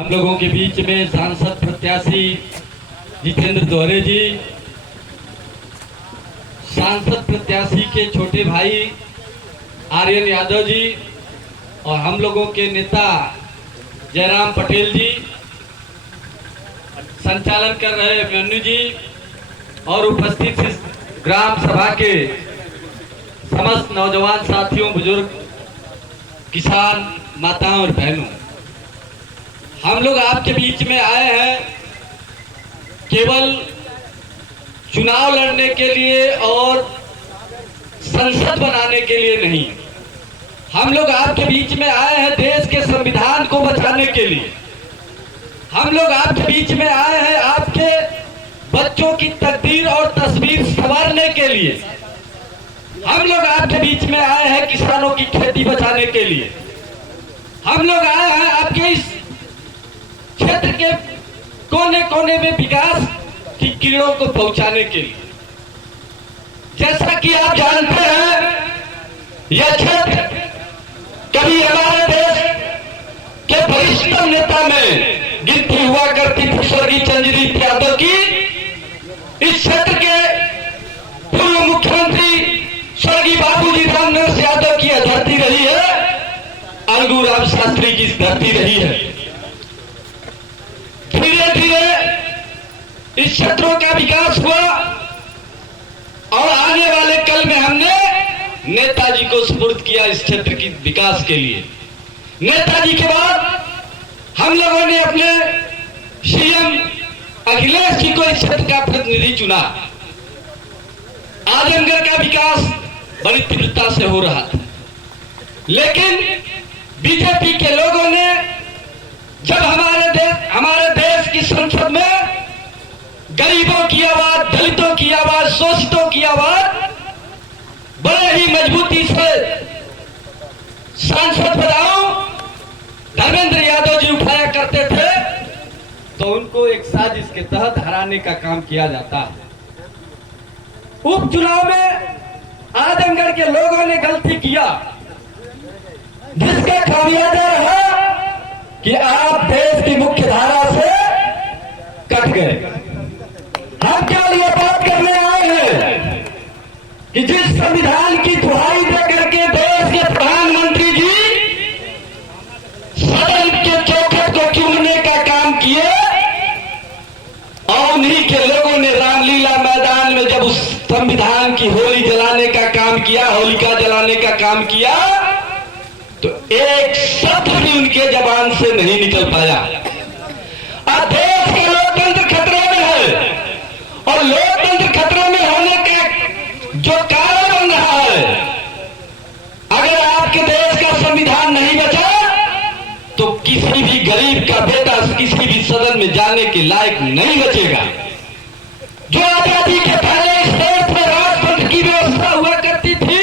हम लोगों के बीच में सांसद प्रत्याशी जितेंद्र दोहरे जी, सांसद प्रत्याशी के छोटे भाई आर्यन यादव जी और हम लोगों के नेता जयराम पटेल जी, संचालन कर रहे अभिमन्यु जी और उपस्थित इस ग्राम सभा के समस्त नौजवान साथियों, बुजुर्ग, किसान, माताओं और बहनों, हम लोग आपके बीच में आए हैं केवल चुनाव लड़ने के लिए और संसद बनाने के लिए नहीं। हम लोग आपके बीच में आए हैं देश के संविधान को बचाने के लिए। हम लोग आपके बीच में आए हैं आपके बच्चों की तकदीर और तस्वीर संवारने के लिए। हम लोग आपके बीच में आए हैं किसानों की खेती बचाने के लिए। हम लोग आए हैं आपके इस क्षेत्र के कोने कोने में विकास की किरणों को पहुंचाने के लिए। जैसा कि आप जानते हैं, यह क्षेत्र कभी हमारे देश के वरिष्ठ नेता में गिनती हुआ करती थी स्वर्गीय चंद्रजीत यादव की। इस क्षेत्र के पूर्व मुख्यमंत्री स्वर्गीय बाबूजी रामनरस यादव की यह धरती रही है, अलगू राम शास्त्री की धरती रही है। धीरे धीरे इस क्षेत्रों का विकास हुआ और आने वाले कल में हमने नेताजी को सुपुर्द किया इस क्षेत्र की विकास के लिए। नेताजी के बाद हम लोगों ने अपने सीएम अखिलेश जी को इस क्षेत्र का प्रतिनिधि चुना। आजमगढ़ का विकास बड़ी तीव्रता से हो रहा था, लेकिन बीजेपी के लोगों ने जब हमारे देश की संसद में गरीबों की आवाज, दलितों की आवाज, शोषितों की आवाज बड़े ही मजबूती से सांसद बनाओ धर्मेंद्र यादव जी उठाया करते थे, तो उनको एक साजिश के तहत हराने का काम किया जाता है। उपचुनाव में आजमगढ़ के लोगों ने गलती किया, जिसका खामियाजा रहा कि आप देश की मुख्य धारा से कट गए। हम क्या ये बात करने आए हैं कि जिस संविधान की दुहाई देकर के देश के प्रधानमंत्री जी सदन के चौखट को चूमने का काम किए और उन्हीं के लोगों ने रामलीला मैदान में जब उस संविधान की होली जलाने का काम किया, होलिका जलाने का काम किया, तो एक शब्द भी उनके जबान से नहीं निकल पाया। अब देश का लोकतंत्र खतरे में है और लोकतंत्र खतरे में होने का जो कारण बन रहा है, अगर आपके देश का संविधान नहीं बचा तो किसी भी गरीब का बेटा किसी भी सदन में जाने के लायक नहीं बचेगा। जो आजादी के पहले इस देश में राजतंत्र की व्यवस्था हुआ करती थी,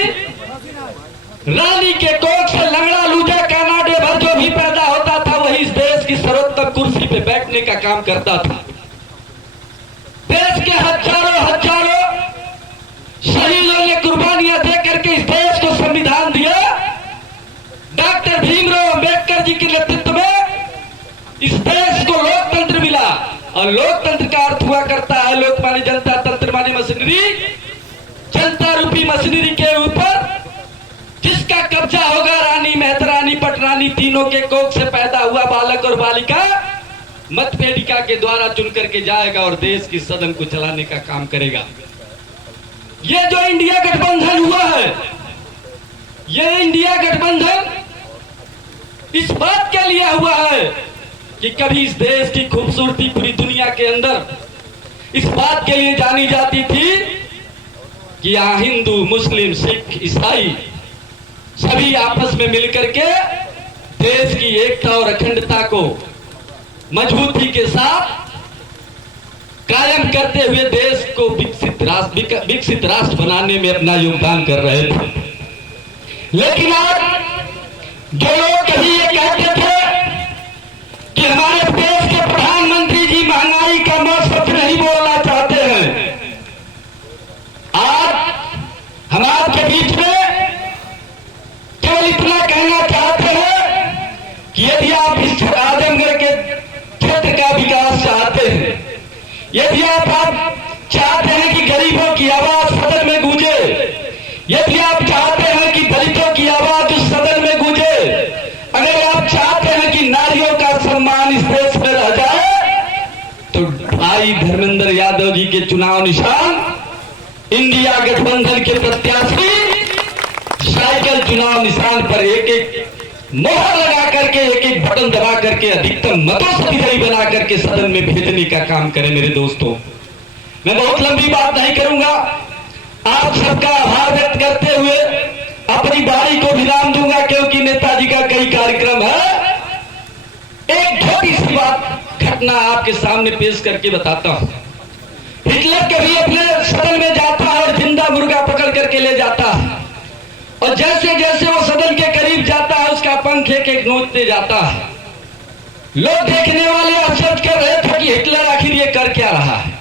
रानी के कोख से लंगड़ा लूजा कानाडे भर जो भी पैदा होता था वही इस देश की सर्वोत्तम कुर्सी पे बैठने का काम करता था। देश के हजारों शहीदों ने कुर्बानियां दे करके इस देश को संविधान दिया। डॉक्टर भीमराव अंबेडकर जी के नेतृत्व में इस देश को लोकतंत्र मिला और लोकतंत्र का अर्थ हुआ करता है लोक माने जनता, तंत्र माने मशीनरी। जनता रूपी मशीनरी के ऊपर जिसका कब्जा होगा, रानी, मेहतरानी, पटरानी तीनों के कोख से पैदा हुआ बालक और बालिका मतपेटिका के द्वारा चुन करके जाएगा और देश की सदन को चलाने का काम करेगा। ये जो इंडिया गठबंधन हुआ है, ये इंडिया गठबंधन इस बात के लिए हुआ है कि कभी इस देश की खूबसूरती पूरी दुनिया के अंदर इस बात के लिए जानी जाती थी कि यहाँ हिंदू, मुस्लिम, सिख, ईसाई सभी आपस में मिलकर के देश की एकता और अखंडता को मजबूती के साथ कायम करते हुए देश को विकसित राष्ट्र बनाने में अपना योगदान कर रहे थे। लेकिन आज जो लोग कभी ये कहते थे कि हमारे देश के प्रधानमंत्री जी महंगाई का मौसम नहीं बोलना चाहते हैं, आज हम आपके बीच में केवल इतना कहना चाहते हैं कि यदि आप इस आजमगढ़ के यदि आप चाहते हैं कि गरीबों की आवाज सदन में गूंजे, यदि आप चाहते हैं कि दलितों की आवाज उस सदन में गूंजे, अगर आप चाहते हैं कि नारियों का सम्मान इस देश में रह जाए, तो भाई धर्मेंद्र यादव जी के चुनाव निशान इंडिया गठबंधन के प्रत्याशी साइकिल चुनाव निशान पर एक एक मोहर लगा करके, एक एक बटन दबा करके, अधिकतम मतों से विजयी बना करके सदन में भेजने का काम करें। मेरे दोस्तों, मैं बहुत लंबी बात नहीं करूंगा, आप सबका आभार व्यक्त करते हुए अपनी बारी को विराम दूंगा, क्योंकि नेताजी का कई कार्यक्रम है। एक छोटी सी बात घटना आपके सामने पेश करके बताता हूं। हिटलर कभी अपने सदन में जाता है और जिंदा मुर्गा पकड़ करके ले जाता है, और जैसे जैसे वो सदन के करीब जाता है उसका पंख एक एक नोचते जाता है। लोग देखने वाले आश्चर्य कर रहे थे कि हिटलर आखिर ये कर क्या रहा है।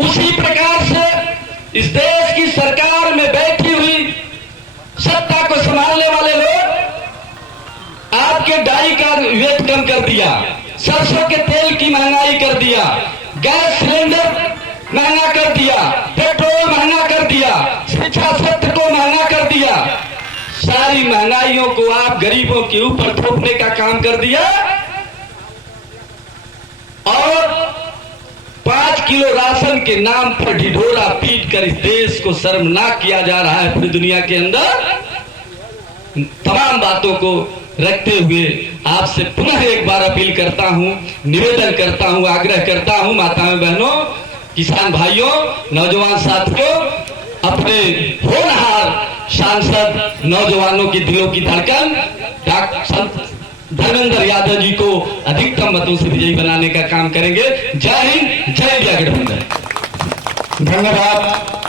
उसी प्रकार से इस देश की सरकार में बैठी हुई सत्ता को संभालने वाले लोग आपके डाई का वेट कम कर दिया, सरसों के तेल की महंगाई कर दिया, गैस सिलेंडर महंगा कर दिया, पेट्रोल महंगा कर दिया, शिक्षा सत्र को महंगा कर दिया। सारी महंगाइयों को आप गरीबों के ऊपर थोपने का काम कर दिया, और 5 किलो राशन के नाम पर ढिढोरा पीट कर इस देश को शर्मनाक किया जा रहा है पूरी दुनिया के अंदर। तमाम बातों को रखते हुए आपसे पुनः एक बार अपील करता हूं, निवेदन करता हूं, आग्रह करता हूं, माताओं बहनों, किसान भाइयों, नौजवान साथियों, अपने होनहार सांसद नौजवानों के दिलों की धड़कन डॉक्टर धर्मेंद्र यादव जी को अधिकतम मतों से विजयी बनाने का काम करेंगे। जय हिंद, जय इंडिया गठबंधन। धन्यवाद।